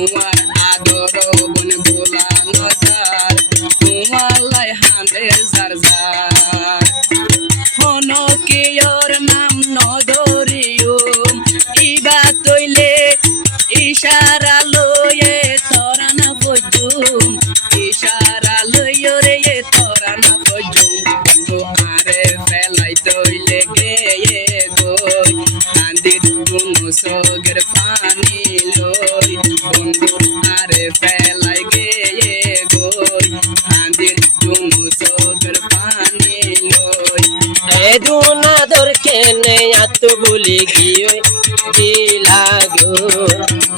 তোমার আদর বন বোলা নজার তোমার লাই হাঁদে যার যার হনকিয়র নাম নদরিয়ম ইবা তৈলে ইশারা লয়ে তোরা না বজুম ইশারা লয়ে রে তোরা না বজুম বন্ধু আরে ফেলাই তৈলে গেয়ে গই কান্দির দুনো সগের পানি লই বন্ধু আরে ফেলাই গেয়ে গই কান্দির দুনো সগের পানি লই এ দুনা দর কেনে আত বলি গিলাগো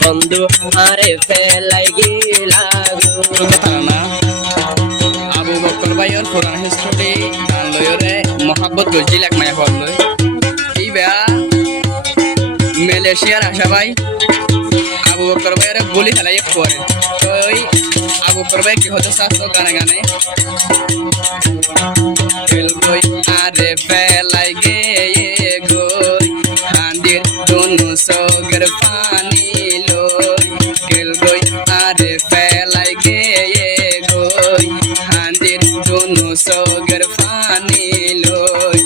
বন্ধু আরে ফেলাই গিলাগো না আবু বকর ভাইয়ের পুরান হিস্ট্রি গান লয়রে মোহাব্বত গজিল এক মায়া হল লই এই বেয়া মালয়েশিয়ার আশা ভাই আবু বকর ভাইয়ের বলি ফেলাই করে তো ওই আবু বকর ভাই কি হতো শাস্ত্র গানে গানে ফেল গই আরে ফেলাই গেয়ে গই কান্দির দুনো সগের পানি লই গেল গই আরে ফেলাই গেয়ে গই কান্দির দুনো সগের পানি লই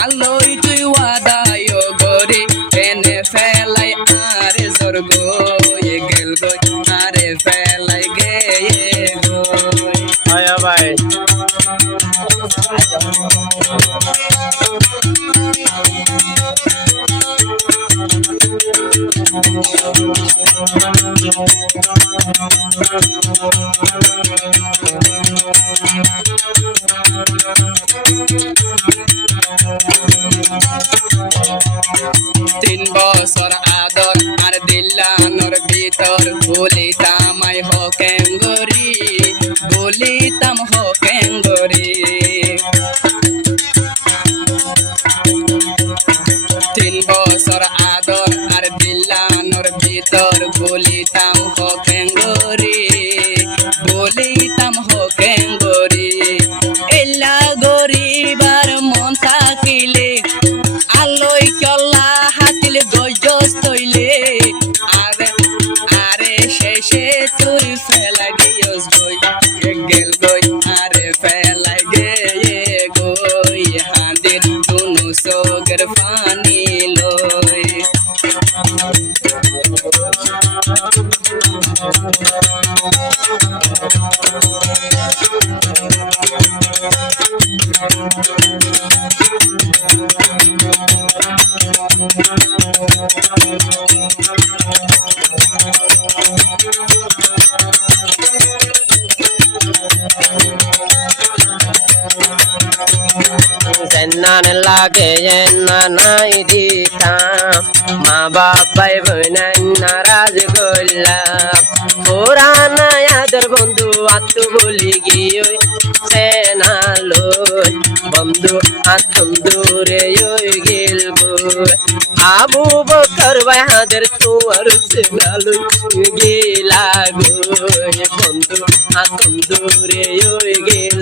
আলোই তুই ওয়াদায় গরি এনে ফেলাই আরে জোর গই গেল গই আরে ফেলাই গেয়ে গই আয়া ভাই তিন বছর আদর আর দিল্লানোর ভিতর বলিতাম হকেঙ্গরি বলিতাম হকেঙ্গরি 3 বছর আদর আর দিল্লানোর ভিতর বলিতাম হকেঙ্গরি বলিতাম হকেঙ্গরি এলা গরিবার মন থাকিলে আলোই চল্লা হাতিল গজস তৈলে আরে আরে শেষে তুই ফেলা গিয়স গই গেল গই আরে ফেলা গেয়ে গই হাঁদের দুনো সগের পানি লই জেন্নান লাগে নাই দিতাম মা বাবাই বইনাই নারাজ করলাম পুরান আদর বন্ধু আত্ম বলি গিয়ে সেনালই বন্ধু আত্ম দূরে গেল আবু বকর ভাই হাদের তোমার সেনালই গেলা গো বন্ধু আত্ম দূরে গেল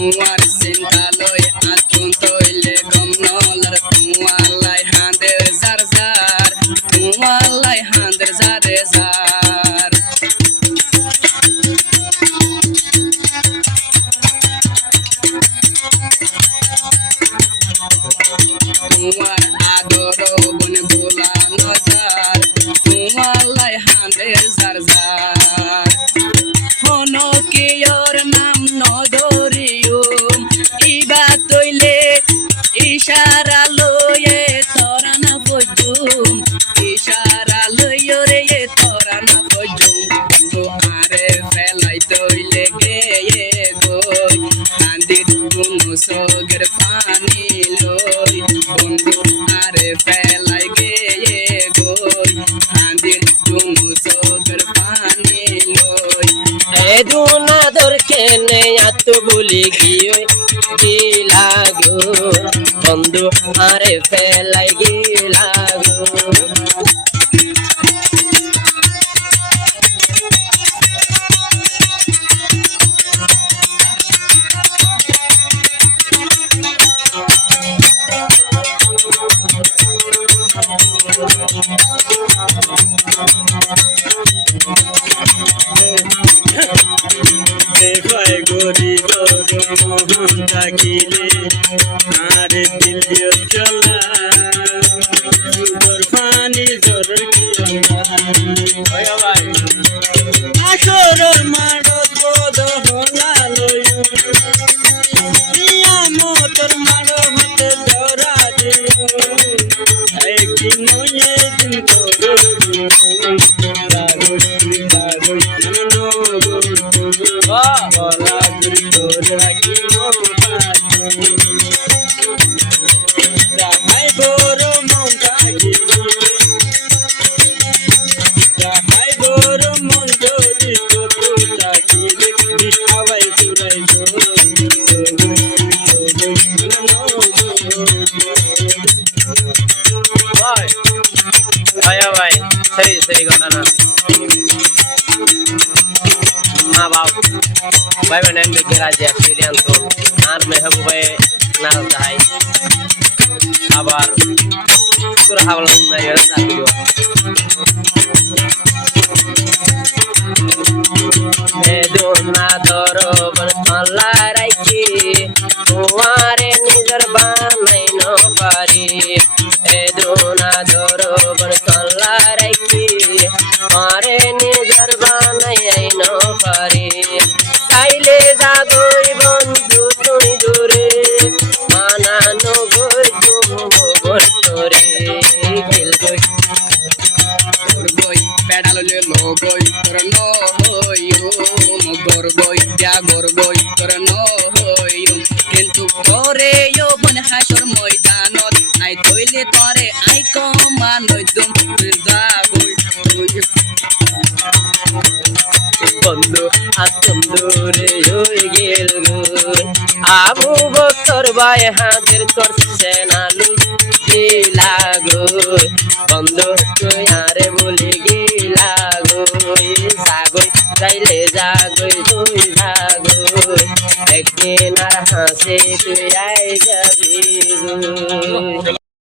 তোমার চিন্তালয় আতুন তৈলে গম নলার তোমার লাই হাঁদের যার যার তোমার লাই হাঁদের যারে যার তোমার আদর বন বোলা নজার তোমার লাই হাঁদের যার যার হনকিয়র নাম নদরিয়ম ইবা তৈলে ইশারা লয়ে তোরা না বজুম ইশারা লয়ে রে তোরা দুনা দর কেনে এত বলি গিলা গো বন্ধু আরে ফেলাই গিলা গো মোহন থাকিলে আর দিল চলা সুন্দর পানি জোর আসর মাড়ত বোধ হলালয় মতর মাড় হতে ধরা দিও একদিন দিন भाई सही सही गाना ना माँ बाप भाई बहन के राज्य एक्सपीरियंस तो आर में है भाई नाल दाई आबार पूरा हावल मेरे साथ भी हुआ दोना दरो बन तला राखी तुम्हारे निजर बानै न पारी दोना दरो बन तला राखी तुम्हारे निजर बानै न पारी ताइले जागोई बंधु तुई दूरे मानानो गई तुम गोबर तोरे गिल गई গই পেডাল লো গই তোর ন হইও গর গই যা গর গই তোর ন হইও কিন্তু তোরে ইয়ো বন হাসর ময়দানত নাই তইলে তরে আই কমান নইদম যা গই বন্ধু বন্ধুরে হয়ে গেল আবু বকর ভাই হাতের তোর সেনালু লাগো বন্ধু তুই আরে বলি গিলা গো সাগর চাইলে জাগই তুই ভাগো একদিন আর হাসে তুই আই যাবি গো